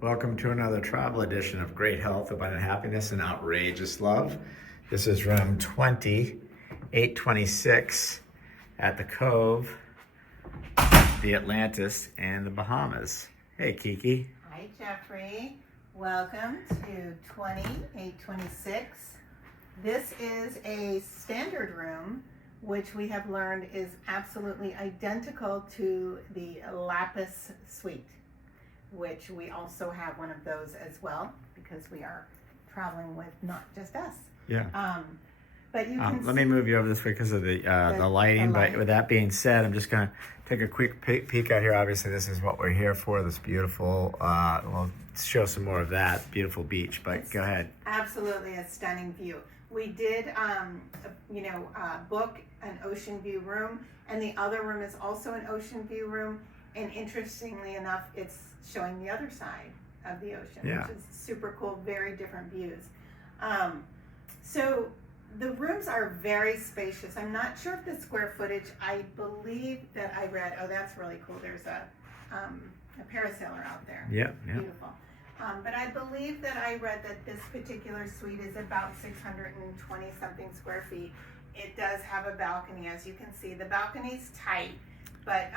Welcome to another travel edition of Great Health, Abundant Happiness, and Outrageous Love. This is room 826 at the Cove, the Atlantis, and the Bahamas. Hey, Kiki. Hi, Jeffrey. Welcome to 826. This is a standard room, which we have learned is absolutely identical to the Lapis suite, which we also have one of those as well because we are traveling with not just us. Yeah. But you can let me move you over this way because of the lighting. But with that being said, I'm just going to take a quick peek out here. Obviously, this is what we're here for. This beautiful, we'll show some more of that beautiful beach. But go ahead. Absolutely a stunning view. We did, book an ocean view room, and the other room is also an ocean view room. And interestingly enough, it's showing the other side of the ocean, which is super cool, very different views. So the rooms are very spacious. I'm not sure if the square footage, I believe that I read, oh, that's really cool. There's a parasailer out there. Yeah. Beautiful. But I believe that I read that this particular suite is about 620 something square feet. It does have a balcony, as you can see. The balcony's tight, but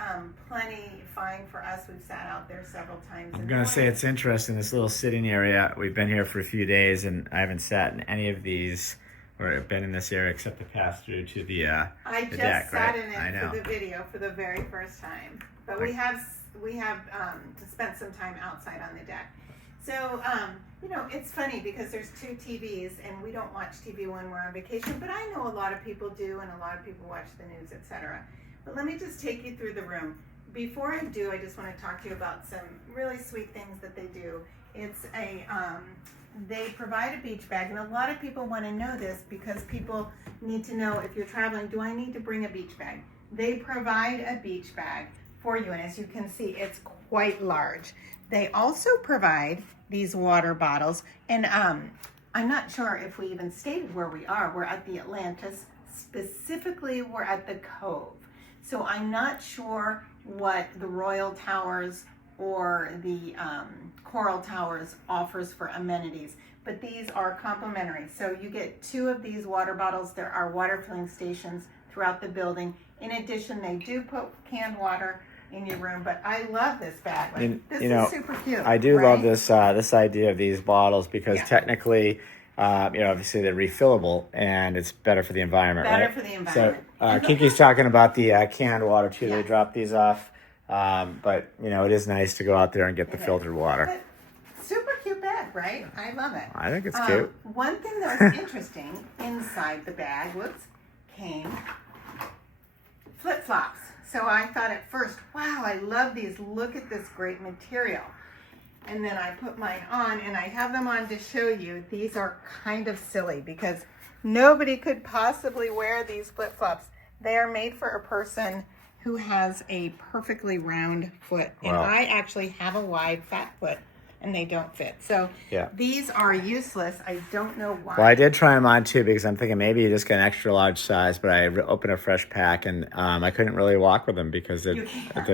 plenty fine for us. We've sat out there several times. I'm going to say it's interesting, this little sitting area. We've been here for a few days, and I haven't sat in any of these or been in this area except to pass through to the deck. I just sat in it for the video for the very first time. But we have spent some time outside on the deck. So, it's funny because there's two TVs, and we don't watch TV when we're on vacation, but I know a lot of people do, and a lot of people watch the news, etc. But let me just take you through the room. Before I do, I just want to talk to you about some really sweet things that they do. It's they provide a beach bag, and a lot of people want to know this because people need to know, if you're traveling, do I need to bring a beach bag? They provide a beach bag for you, and as you can see, it's quite large. They also provide these water bottles, and I'm not sure if we even stated where we are. We're at the Atlantis. Specifically, we're at the Cove. So I'm not sure what the Royal Towers or the Coral Towers offers for amenities, but these are complimentary. So you get 2 of these water bottles. There are water filling stations throughout the building. In addition, they do put canned water in your room, but I love this bag. This is super cute. I do love this idea of these bottles because technically, obviously they're refillable and it's better for the environment. Better for the environment. So Kiki's talking about the canned water too. They drop these off, but it is nice to go out there and get the filtered water. But super cute bag, right? I love it. I think it's cute. One thing that was interesting inside the bag, came flip-flops. So I thought at first, wow, I love these. Look at this great material. And then I put mine on, and I have them on to show you. These are kind of silly because nobody could possibly wear these flip-flops. They are made for a person who has a perfectly round foot. And I actually have a wide, fat foot, and they don't fit. So these are useless. I don't know why. Well, I did try them on too because I'm thinking maybe you just get an extra large size, but I opened a fresh pack, and I couldn't really walk with them because they're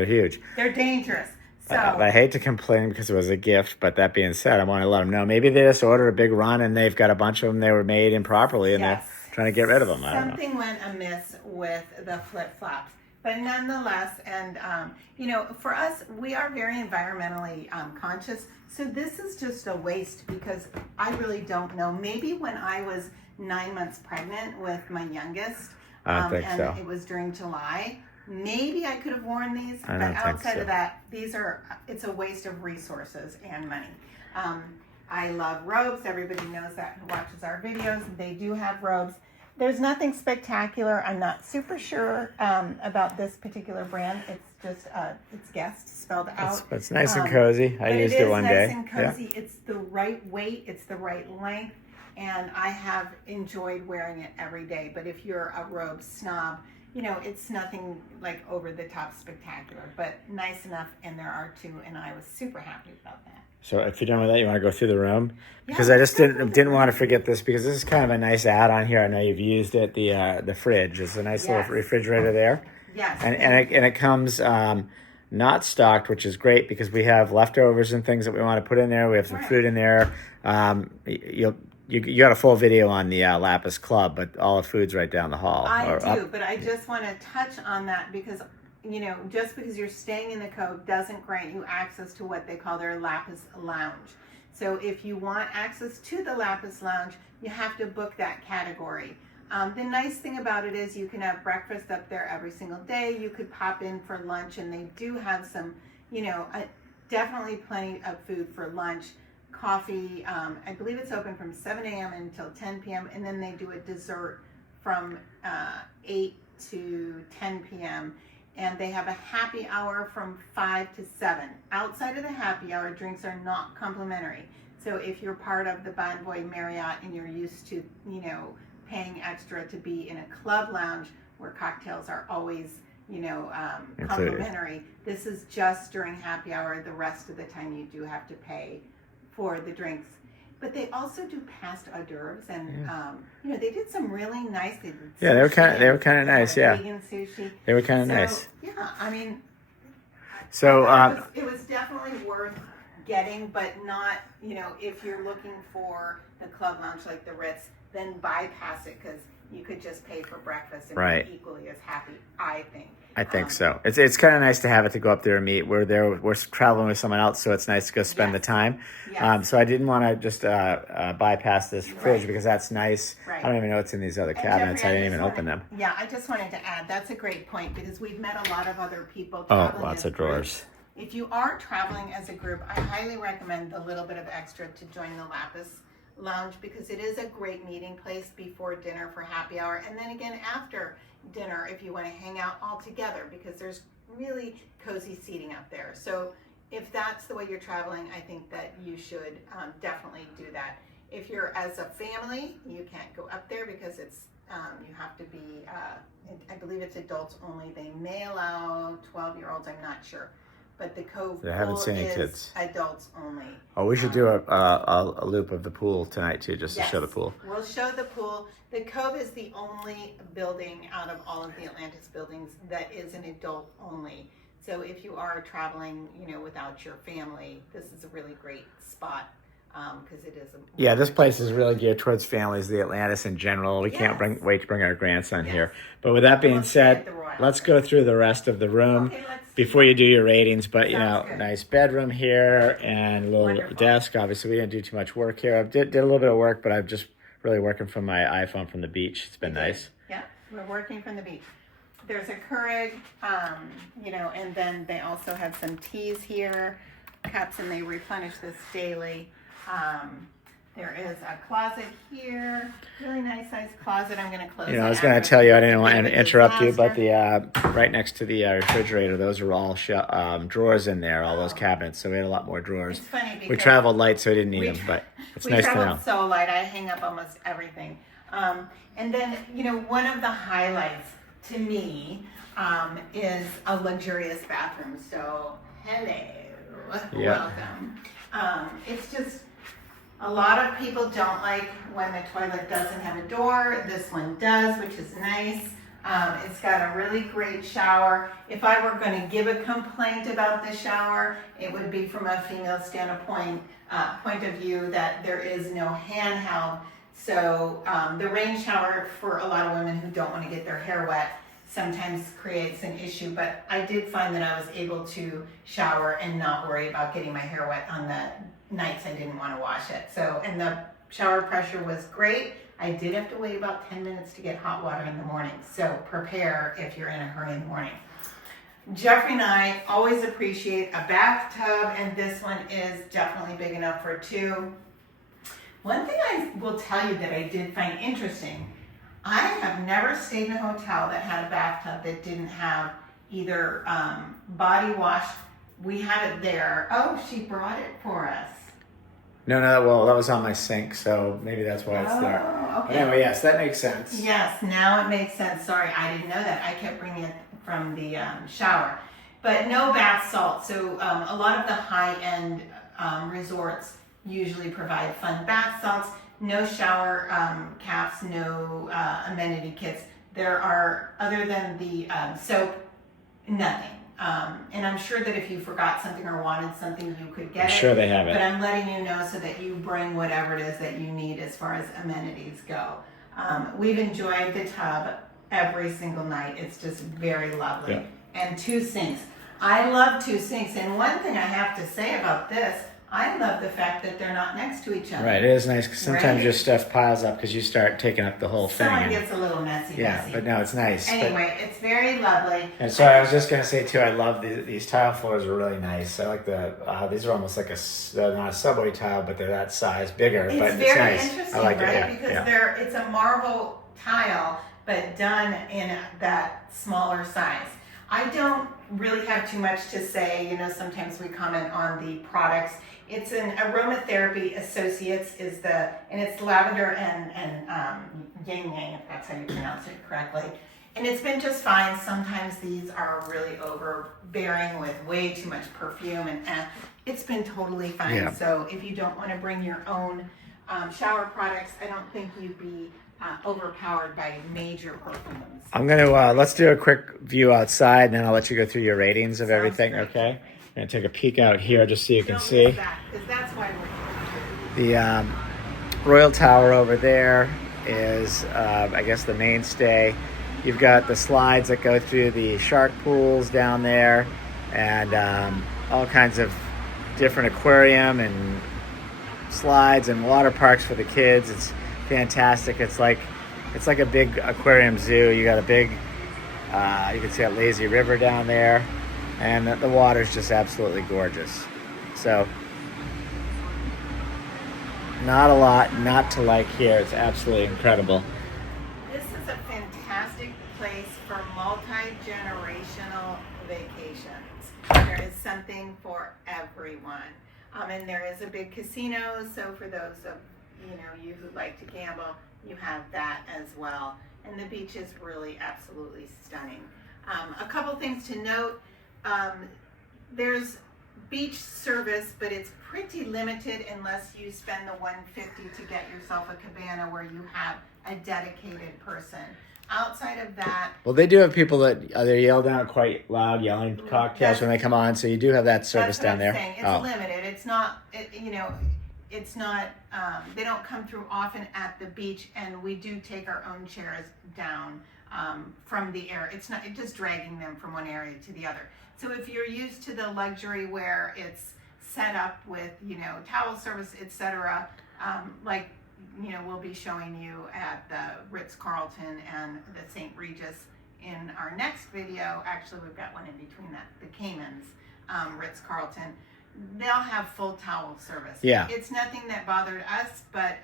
huge. They're dangerous. So I hate to complain because it was a gift, but that being said, I want to let them know. Maybe they just ordered a big run and they've got a bunch of them. They were made improperly and they're trying to get rid of them. I don't know. Something went amiss with the flip-flops. But nonetheless, and for us, we are very environmentally conscious. So this is just a waste because I really don't know. Maybe when I was 9 months pregnant with my youngest, it was during July, maybe I could have worn these, but outside of that, it's a waste of resources and money. I love robes. Everybody knows that who watches our videos. They do have robes. There's nothing spectacular. I'm not super sure about this particular brand. It's just, it's Guest spelled out. It's nice and cozy. I used it one day. It's nice and cozy. It's the right weight. It's the right length. And I have enjoyed wearing it every day. But if you're a robe snob, it's nothing like over the top spectacular, but nice enough. And there are 2, and I was super happy about that. So if you're done with that, you want to go through the room? Because I just didn't want to forget this because this is kind of a nice add-on here. I know you've used it. The fridge is a nice little refrigerator there. Yes. And it comes not stocked, which is great because we have leftovers and things that we want to put in there. We have some food in there. You got a full video on the Lapis Club, but all the food's right down the hall. But I just want to touch on that because, you know, just because you're staying in the Cove doesn't grant you access to what they call their Lapis Lounge. So if you want access to the Lapis Lounge, you have to book that category. The nice thing about it is you can have breakfast up there every single day. You could pop in for lunch, and they do have some, you know, definitely plenty of food for lunch. Coffee, I believe it's open from 7 a.m. until 10 p.m. and then they do a dessert from 8 to 10 p.m. and they have a happy hour from 5 to 7. Outside of the happy hour, drinks are not complimentary. So if you're part of the Bonvoy Marriott and you're used to, you know, paying extra to be in a club lounge where cocktails are always, you know, complimentary, this is just during happy hour. The rest of the time you do have to pay for the drinks. But they also do past hors d'oeuvres, and you know, they did some really nice. They were kind of nice. Yeah, vegan sushi. They were kind of nice. Yeah, I mean, so it was definitely worth getting, but not, you know, if you're looking for the club lounge like the Ritz, then bypass it because you could just pay for breakfast and be equally as happy. I think. I think so. It's kind of nice to have it to go up there and meet. We're traveling with someone else, so it's nice to go spend the time. Yes. So I didn't want to just bypass this fridge because that's nice. I don't even know what's in these other cabinets. Jeffrey, I didn't even open them. Yeah, I just wanted to add, that's a great point because we've met a lot of other people traveling lots of drawers. If you are traveling as a group, I highly recommend the little bit of extra to join the Lapis Lounge because it is a great meeting place before dinner for happy hour, and then again after dinner if you want to hang out all together because there's really cozy seating up there. So if that's the way you're traveling, I think that you should definitely do that. If you're as a family, you can't go up there because it's you have to be I believe it's adults only. They may allow 12-year-olds, I'm not sure. But the Cove I haven't pool seen any is kids. Adults only. Oh, we should do a loop of the pool tonight too, just to show the pool. We'll show the pool. The Cove is the only building out of all of the Atlantis buildings that is an adult only. So if you are traveling, you know, without your family, this is a really great spot because it is. This place is really geared towards families. The Atlantis in general. We can't wait to bring our grandson here. But with that being said, let's go through the rest of the room. Okay, before you do your ratings, but you know, nice bedroom here and a little desk. Obviously, we didn't do too much work here. I did a little bit of work, but I'm just really working from my iPhone from the beach. It's been nice. Yeah, we're working from the beach. There's a Keurig, you know, and then they also have some teas here, cups, and they replenish this daily. There is a closet here, really nice sized closet. I'm going to close. I was going to tell you, I didn't want to interrupt you, but the right next to the refrigerator, those are all drawers in there, all those cabinets. So we had a lot more drawers. It's funny because we traveled light, so we didn't need them, but it's nice to know. We traveled so light, I hang up almost everything. And then, you know, one of the highlights to me is a luxurious bathroom. So, welcome. It's just. A lot of people don't like when the toilet doesn't have a door. This one does, which is nice. It's got a really great shower. If I were going to give a complaint about the shower, it would be from a female standpoint point of view that there is no handheld. So the rain shower for a lot of women who don't want to get their hair wet sometimes creates an issue, but I did find that I was able to shower and not worry about getting my hair wet on the nights I didn't want to wash it. So, and the shower pressure was great. I did have to wait about 10 minutes to get hot water in the morning. So prepare if you're in a hurry in the morning. Jeffrey and I always appreciate a bathtub, and this one is definitely big enough for two. One thing I will tell you that I did find interesting, I have never stayed in a hotel that had a bathtub that didn't have either body wash. We had it there. Oh, she brought it for us. No, well, that was on my sink, so maybe that's why it's there. Okay. But anyway, yes, that makes sense. Yes, now it makes sense. Sorry, I didn't know that. I kept bringing it from the shower. But no bath salt. So a lot of the high-end resorts usually provide fun bath salts. No shower caps, no amenity kits. There are, other than the soap, nothing. And I'm sure that if you forgot something or wanted something, you could get it. Sure, they have it. But I'm letting you know so that you bring whatever it is that you need as far as amenities go. We've enjoyed the tub every single night. It's just very lovely. Yeah. And 2 sinks. I love 2 sinks. And one thing I have to say about this, I love the fact that they're not next to each other. Right, it is nice because sometimes Right. your stuff piles up because you start taking up the whole thing. Someone gets a little messy. But no, it's nice. Anyway, it's very lovely. And so I was just gonna say too, I love these tile floors are really nice. I like these are almost like they're not a subway tile, but they're that size, bigger. It's but very it's nice. interesting, I like right? it. Because it's a marble tile, but done in that smaller size. I don't really have too much to say. You know, sometimes we comment on the products. It's an Aromatherapy Associates and it's lavender and yin yang, if that's how you pronounce it correctly. And it's been just fine. Sometimes these are really overbearing with way too much perfume, and it's been totally fine. Yeah. So if you don't want to bring your own shower products, I don't think you'd be overpowered by major perfumes. I'm gonna let's do a quick view outside, and then I'll let you go through your ratings of Sounds everything. great. Okay. I'm gonna take a peek out here just so you can Don't see miss that, 'cause that's why we're here. the Royal Tower over there is I guess the mainstay. You've got the slides that go through the shark pools down there, and all kinds of different aquarium and slides and water parks for the kids. It's fantastic. It's like a big aquarium zoo. You got a big you can see a lazy river down there, and the water's just absolutely gorgeous. So not a lot not to like here. It's absolutely incredible. This is a fantastic place for multi-generational vacations. There is something for everyone. And there is a big casino, so for those of you who like to gamble, you have that as well. And the beach is really absolutely stunning. A couple things to note. There's beach service, but it's pretty limited unless you spend the $150 to get yourself a cabana where you have a dedicated person. Outside of that, Well, they do have people that they yell down quite loud, yelling cocktails when they come on. So you do have that service that's what down there. I'm saying. It's limited. It's not. It's not. They don't come through often at the beach, and we do take our own chairs down from the area. It's not. It's just dragging them from one area to the other. So if you're used to the luxury where it's set up with towel service, etc., we'll be showing you at the Ritz-Carlton and the St. Regis in our next video. Actually, we've got one in between that, the Caymans, Ritz-Carlton. They'll have full towel service. Yeah. It's nothing that bothered us, but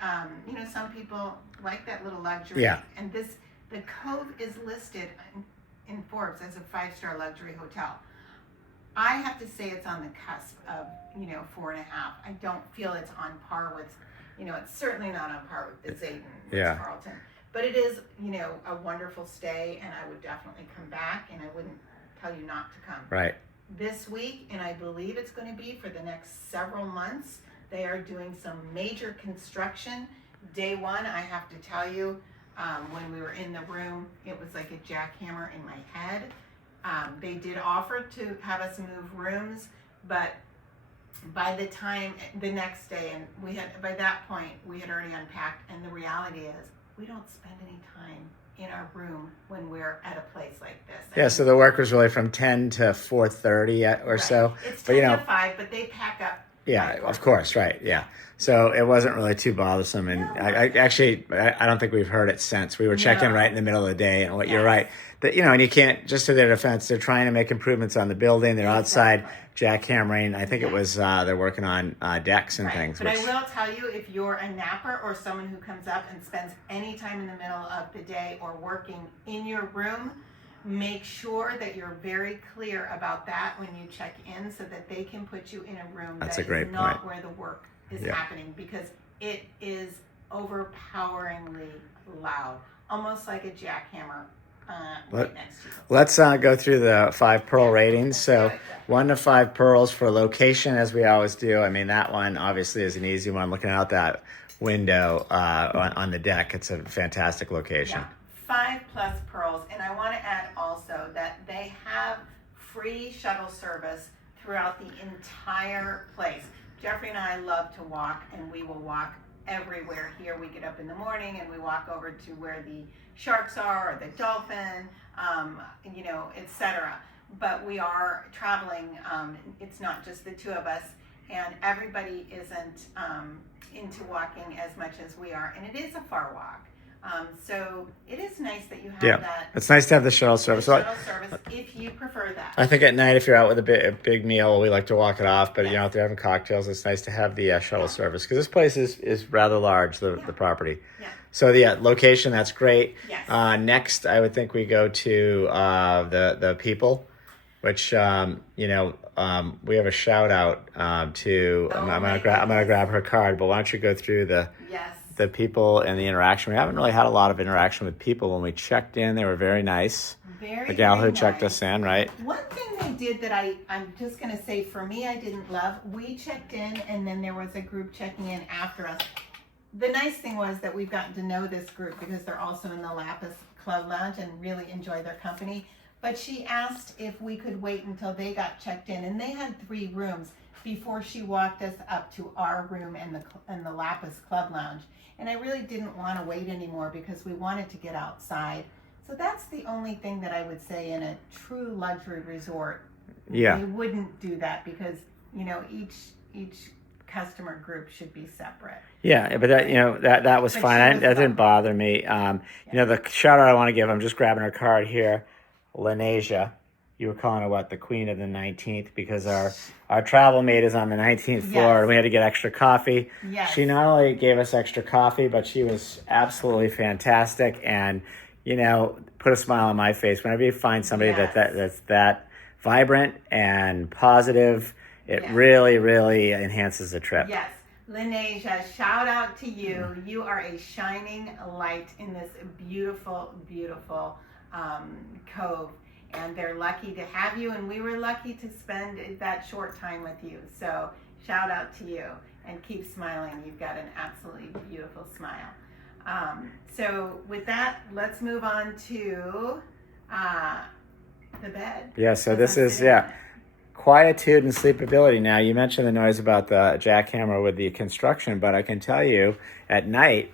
some people like that little luxury. Yeah. And the Cove is listed in Forbes as a 5-star luxury hotel. I have to say it's on the cusp of 4.5. I don't feel it's on par with. It's certainly not on par with the Zayden Ritz-Carlton, but it is, a wonderful stay, and I would definitely come back, and I wouldn't tell you not to come. Right. This week, and I believe it's going to be for the next several months, they are doing some major construction. Day one, I have to tell you, when we were in the room, it was like a jackhammer in my head. They did offer to have us move rooms, but by the next day, and by that point we had already unpacked, and the reality is we don't spend any time in our room when we're at a place like this. Yeah, so the work was really from 10 to 4:30 or so. It's 10 to 5, but they pack up. Yeah, of course, right. Yeah. So it wasn't really too bothersome, and I don't think we've heard it since. We were checking right in the middle of the day, and you're right. That and you can't, just to their defense, they're trying to make improvements on the building. They're outside jackhammering. I think it was they're working on decks and things. But I will tell you, if you're a napper or someone who comes up and spends any time in the middle of the day or working in your room, make sure that you're very clear about that when you check in, so that they can put you in a room that is not where the work is happening, because it is overpoweringly loud, almost like a jackhammer right next to you. Let's go through the 5 pearl ratings. So 1 to 5 pearls for location, as we always do. I mean, that one obviously is an easy one. Looking out that window on the deck, it's a fantastic location. Yeah. 5+ pearls, and I want to add also that they have free shuttle service throughout the entire place. Jeffrey and I love to walk, and we will walk everywhere here. We get up in the morning and we walk over to where the sharks are, or the dolphin, etc. But we are traveling. It's not just the two of us, and everybody isn't into walking as much as we are, and it is a far walk. So it is nice that you have that. It's nice to have the shuttle service. Shuttle service, if you prefer that. I think at night, if you're out with a big meal, we like to walk it off. But if they're having cocktails, it's nice to have the shuttle service, because this place is rather large, the property. Yeah. So the location, that's great. Yes. Next, I would think we go to the people, which we have a shout out to. I'm gonna grab her card, but why don't you go through the people and the interaction? We haven't really had a lot of interaction with people. When we checked in, they were very nice. The gal who checked us in, right? One thing they did that I'm just going to say, for me, I didn't love. We checked in, and then there was a group checking in after us. The nice thing was that we've gotten to know this group, because they're also in the Atlantis Club Lounge and really enjoy their company. But she asked if we could wait until they got checked in, and they had 3 rooms before she walked us up to our room in the Lapis Club Lounge. And I really didn't want to wait anymore, because we wanted to get outside. So that's the only thing that I would say in a true luxury resort. Yeah. We wouldn't do that, because, each customer group should be separate. Yeah, but that was fine. That didn't bother me. The shout out I want to give, I'm just grabbing her card here, Lenasia. You were calling her what, the queen of the 19th, because our travel mate is on the 19th floor, and we had to get extra coffee. Yes. She not only gave us extra coffee, but she was absolutely fantastic, and put a smile on my face. Whenever you find somebody that's that vibrant and positive, it really, really enhances the trip. Yes. Lenasia, shout out to you. You are a shining light in this beautiful, beautiful cove. And they're lucky to have you, and we were lucky to spend that short time with you. So shout out to you, and keep smiling. You've got an absolutely beautiful smile. So with that, let's move on to the bed. Yeah, so this is, quietude and sleepability. Now, you mentioned the noise about the jackhammer with the construction, but I can tell you, at night,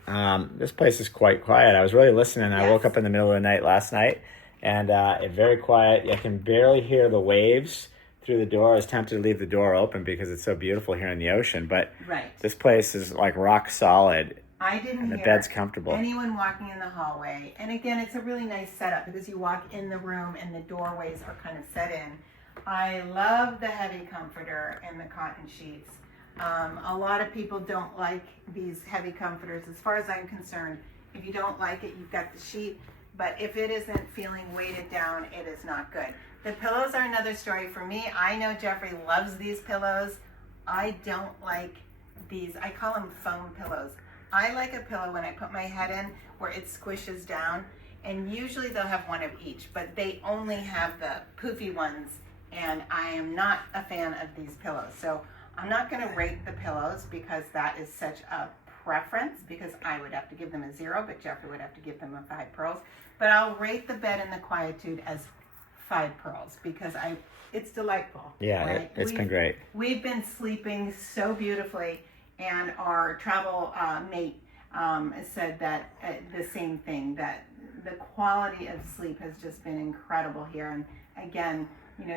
this place is quite quiet. I was really listening. I woke up in the middle of the night last night, and it's very quiet. I can barely hear the waves through the door. I was tempted to leave the door open because it's so beautiful here in the ocean, but this place is like rock solid. I didn't hear the bed's comfortable. Anyone walking in the hallway. And again, it's a really nice setup, because you walk in the room and the doorways are kind of set in. I love the heavy comforter and the cotton sheets. A lot of people don't like these heavy comforters. As far as I'm concerned, if you don't like it, you've got the sheet. But if it isn't feeling weighted down, it is not good. The pillows are another story for me. I know Jeffrey loves these pillows. I don't like these. I call them foam pillows. I like a pillow when I put my head in where it squishes down. And usually they'll have one of each, but they only have the poofy ones. And I am not a fan of these pillows. So I'm not going to rate the pillows, because that is such a preference, because I would have to give them a 0, but Jeffrey would have to give them a 5 pearls. But I'll rate the bed and the quietude as 5 pearls, because it's delightful. Yeah, right? It's been great. We've been sleeping so beautifully, and our travel mate said that the same thing, that the quality of sleep has just been incredible here. And again,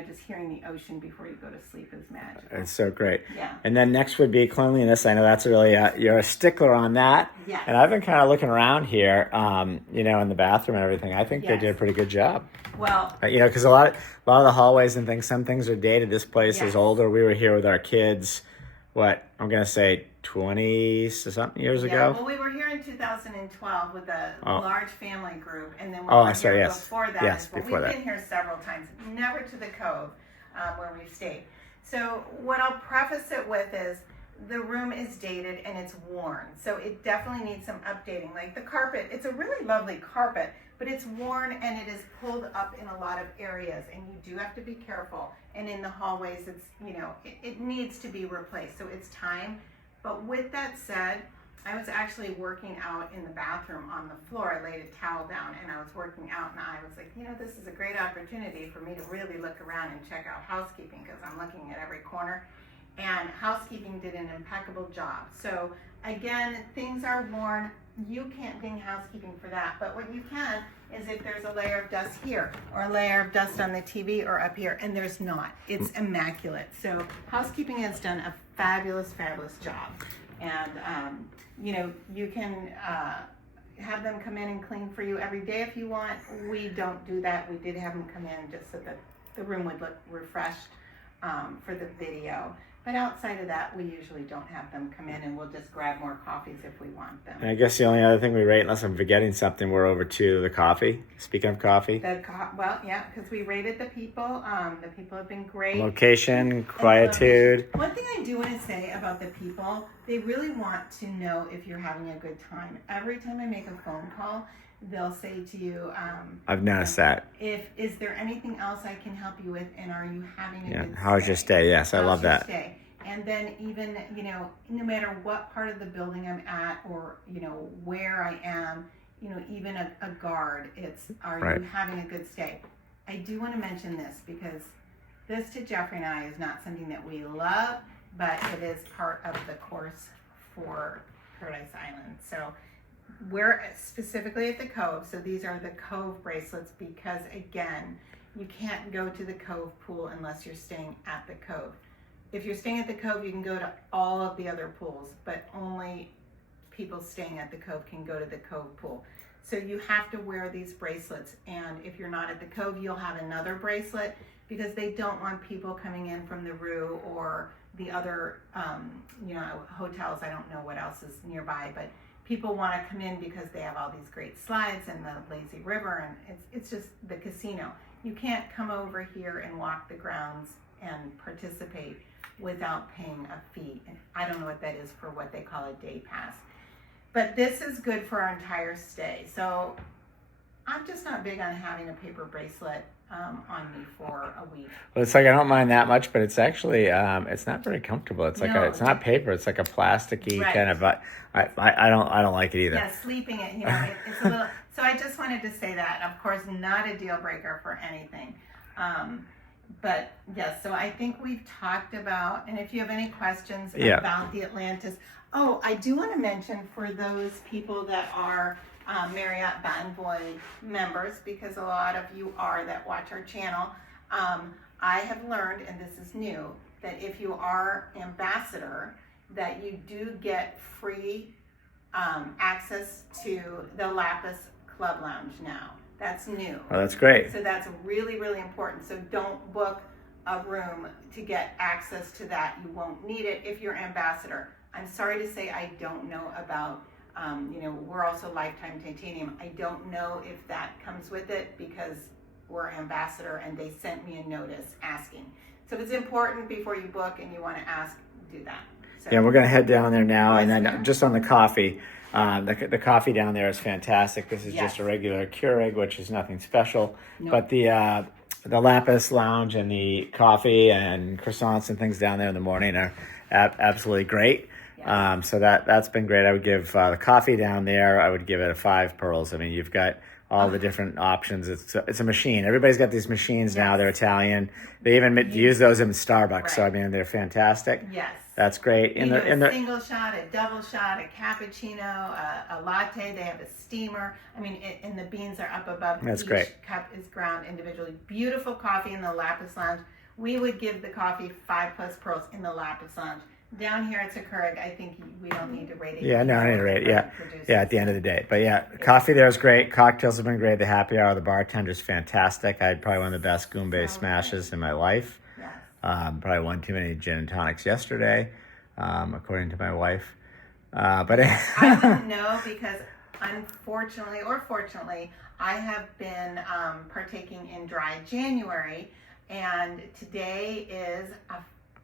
just hearing the ocean before you go to sleep is magical. It's so great. Yeah. And then next would be cleanliness. I know that's really, you're a stickler on that. Yeah. And I've been kind of looking around here, in the bathroom and everything. I think they did a pretty good job. Well, because a lot of the hallways and things, some things are dated. This place is older. We were here with our kids, I'm going to say 20-something years ago. Well, we were here in 2012 with a large family group, and then we were here before that. Yes, before that. We've been here several times, never to the Cove where we've stayed. So what I'll preface it with is the room is dated and it's worn. So it definitely needs some updating. Like the carpet, it's a really lovely carpet, but it's worn and it is pulled up in a lot of areas, and you do have to be careful. And in the hallways, it's, it needs to be replaced. So it's time. But with that said, I was actually working out in the bathroom on the floor. I laid a towel down and I was working out, and I was like, this is a great opportunity for me to really look around and check out housekeeping, because I'm looking at every corner. And housekeeping did an impeccable job. So again, things are worn. You can't ding housekeeping for that, but what you can is if there's a layer of dust here or a layer of dust on the TV or up here, and there's not. It's immaculate. So housekeeping has done a fabulous, fabulous job. And you can have them come in and clean for you every day if you want. We don't do that. We did have them come in just so that the room would look refreshed for the video. But outside of that, we usually don't have them come in, and we'll just grab more coffees if we want them. And I guess the only other thing we rate, unless I'm forgetting something, we're over to the coffee. Speaking of coffee. Because we rated the people. The people have been great. Location, quietude. One thing I do want to say about the people, they really want to know if you're having a good time. Every time I make a phone call, they'll say to you, I've noticed that. Is there anything else I can help you with, and are you having a good stay? How's your stay? Yes, I love that. Stay? And then even, no matter what part of the building I'm at, or, where I am, even a guard, are you having a good stay? I do want to mention this, because this to Jeffrey and I is not something that we love, but it is part of the course for Paradise Island. So we're specifically at the Cove, so these are the Cove bracelets, because again, you can't go to the Cove pool unless you're staying at the Cove. If you're staying at the Cove, you can go to all of the other pools, but only people staying at the Cove can go to the Cove pool. So you have to wear these bracelets, and if you're not at the Cove, you'll have another bracelet, because they don't want people coming in from the Rue or the other hotels. I don't know what else is nearby, but people want to come in because they have all these great slides and the lazy river, and it's just the casino. You can't come over here and walk the grounds and participate without paying a fee. And I don't know what that is for what they call a day pass. But this is good for our entire stay. So I'm just not big on having a paper bracelet on me for a week. Well, it's like I don't mind that much, but it's actually it's not very comfortable. It's like it's not paper. It's like a plasticky kind of. I don't like it either. Yeah, sleeping it. It's a little. So I just wanted to say that. Of course, not a deal breaker for anything. But yes, so I think we've talked about, and if you have any questions about the Atlantis. Oh, I do want to mention for those people that are Marriott Bonvoy members, because a lot of you are that watch our channel. I have learned, and this is new, that if you are ambassador, that you do get free access to the Lapis Club Lounge now. That's new. Oh, that's great. So that's really, really important. So don't book a room to get access to that. You won't need it if you're ambassador. I'm sorry to say I don't know about, we're also Lifetime Titanium. I don't know if that comes with it, because we're ambassador and they sent me a notice asking. So if it's important before you book and you want to ask, do that. So, yeah, we're going to head down there now. And then just on the coffee, the coffee down there is fantastic. This is just a regular Keurig, which is nothing special. Nope. But the Lapis Lounge and the coffee and croissants and things down there in the morning are absolutely great. So that's been great. I would give the coffee down there, I would give it a 5 pearls. I mean, you've got all the different options. It's a machine. Everybody's got these machines now. They're Italian. They even use those in Starbucks. Right. So I mean, they're fantastic. Yes. That's great. In the single shot, a double shot, a cappuccino, a latte. They have a steamer. I mean, and the beans are up above. That's each great. Cup is ground individually. Beautiful coffee in the Lapis Lounge. We would give the coffee 5+ pearls in the Lapis Lounge. Down here at Keurig, I think we don't need to rate it. Yeah, no, I need to rate it. Yeah, at the end of the day. But yeah, coffee there is great. Cocktails have been great. The happy hour, the bartender's fantastic. I had probably one of the best Goombay smashes in my life. Yes. Probably one too many gin and tonics yesterday, according to my wife. But I wouldn't know, because unfortunately or fortunately, I have been partaking in dry January, and today is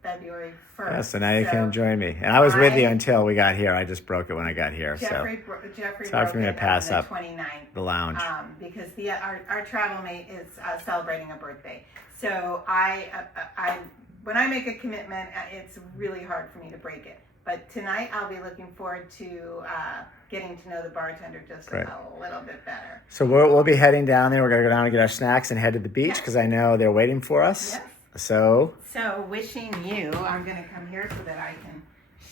February 1st. Yeah, so now you can join me. And I was with you until we got here. I just broke it when I got here. Jeffrey it's hard for me to pass up 29th, the lounge. Because our travel mate is celebrating a birthday. So I when I make a commitment, it's really hard for me to break it. But tonight I'll be looking forward to getting to know the bartender just a little bit better. So we'll be heading down there. We're going to go down and get our snacks and head to the beach because I know they're waiting for us. Yes. So wishing you, I'm going to come here so that I can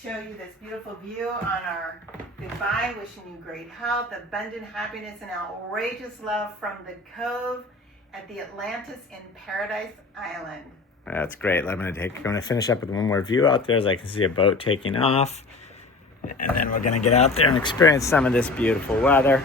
show you this beautiful view on our goodbye. Wishing you great health, abundant happiness, and outrageous love from the Cove at the Atlantis in Paradise Island. That's great. I'm going to finish up with one more view out there as I can see a boat taking off. And then we're going to get out there and experience some of this beautiful weather.